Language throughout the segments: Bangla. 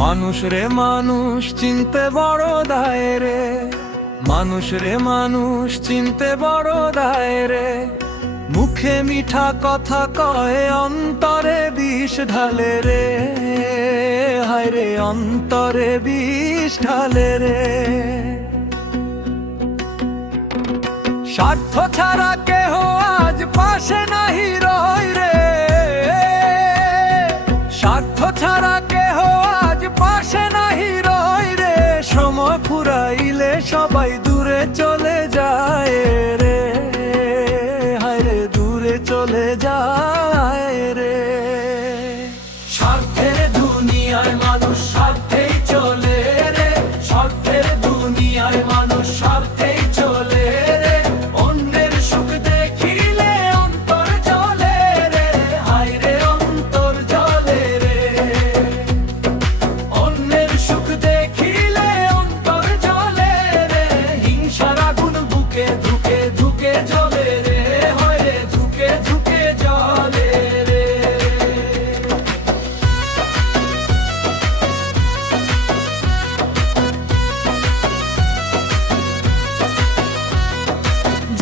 মানুষ রে মানুষ চিনতে বড় দায় রে, মানুষ রে মানুষ চিনতে বড় দায় রে। মুখে মিঠা কথা কয় অন্তরে বিষ ঢালে রে, হায় রে অন্তরে বিষ ঢালে রে। স্বার্থ ছাড়া কেহ আজ পাশে নাহি রয় রে, স্বার্থ ছাড়া কেহ আজ পাশে নাহি রয় রে। সময় ফুরাইলে সবাই দূরে চলে যায় রে, হায় রে দূরে চলে যায় রে। স্বার্থের দুনিয়ায় মানুষ স্বার্থেই চলে রে, স্বার্থের দুনিয়ায় মানুষ স্বার্থেই চলে রে। অন্যের সুখ দেখিলে অন্তর জ্বলে রে, হায় রে অন্তর জ্বলে রে। অন্যের সুখ দেখিলে অন্তর জ্বলে রে। হিংসার আগুন বুকে ধুকে ধুকে জ্বলে রে, হয় রে ধুকে ধুকে জ্বলে রে।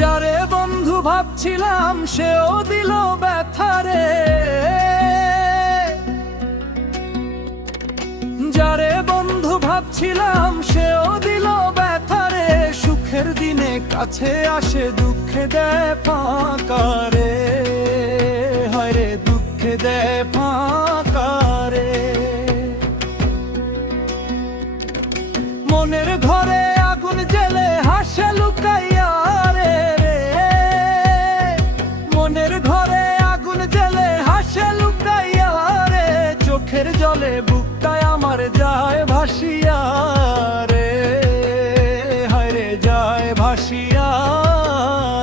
যারে বন্ধু ভাবছিলাম সেও দিল ব্যথা রে, যারে বন্ধু ভাবছিলাম সেও দিল ব্যথা রে। সুখের দিনে কাছে আসে দুঃখে দেয় ফাঁকা রে, হয় রে দুঃখে দেয় ফাঁকা রে। মনের ঘরে আগুন জেলে হাসে লুকাইয়া রে, মনের ঘরে আগুন জেলে হাসে লুকাইয়া রে। চোখের জলে বুকটায় আমার যায় ভাসিয়া রে, হায় রে যায় ভাসিয়া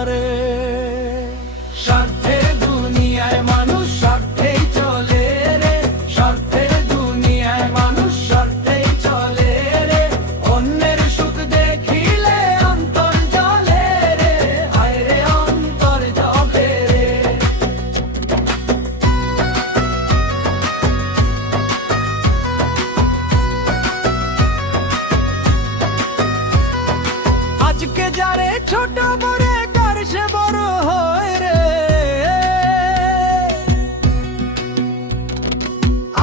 রে। স্বার্থের দুনিয়ায় মানুষ স্বার্থেই চলে রে, স্বার্থের দুনিয়ায় মানুষ স্বার্থেই চলে রে। অন্যের সুখ দেখিলে অন্তর জ্বলে রে, হায় রে অন্তর জ্বলে রে। আজকে যারে ছোট বড় কার সে বড় হয় রে,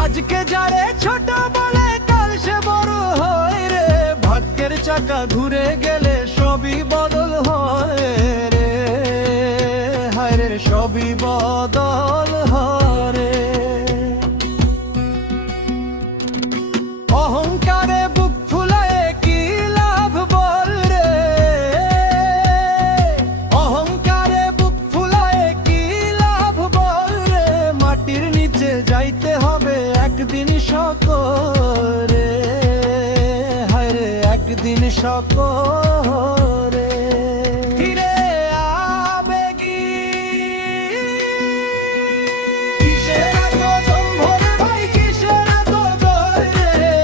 আজকে যারে ছোট বড় কাল সে বড় হয় রে। ভাগ্যের চাকা ঘুরে গেলে সবই বদল হয় রে, হায় রে সবই বদল হয় রে। অহংকারে বুক ফুলায় কি লাভ বল রে, অহংকারে বুক ফুলায় কি লাভ বল রে। মাটির নিচে যাইতে হবে একদিন সকলে, হায় রে একদিন সকলে। ফিরে আবেগী কিসের এত দম্ভ রে ভাই, কিসের এত দয় রে,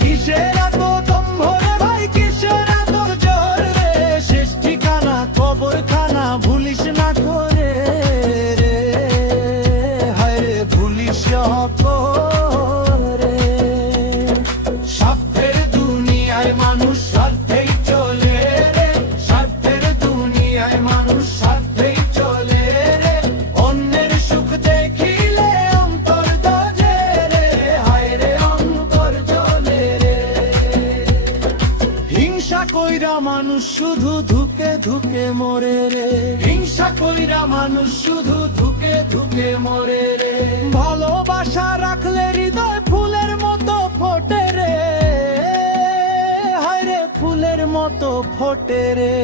কিসের এত দম্ভ রে ভাই, কিসের এত জোর রে। শেষ ঠিকানা কবরখানা ভুলিস না করে রে, হায় রে ভুলিস করে। স্বার্থের দুনিয়ায় মানুষ স্বার্থেই চলে রে, স্বার্থের দুনিয়ায় মানুষ স্বার্থেই চলে রে। অন্যের সুখ দেখিলে অন্তর জ্বলে রে, হায় রে অন্তর জ্বলে রে। হিংসা কইরা মানুষ শুধু ধুকে ধুকে মরে রে, হিংসা কইরা মানুষ শুধু ধুকে ধুকে মরে রে। ভালোবাসা রাখলে হৃদয় ফুলের মতো ফোটে রে, হায় রে ফুলের মতো ফোটে রে।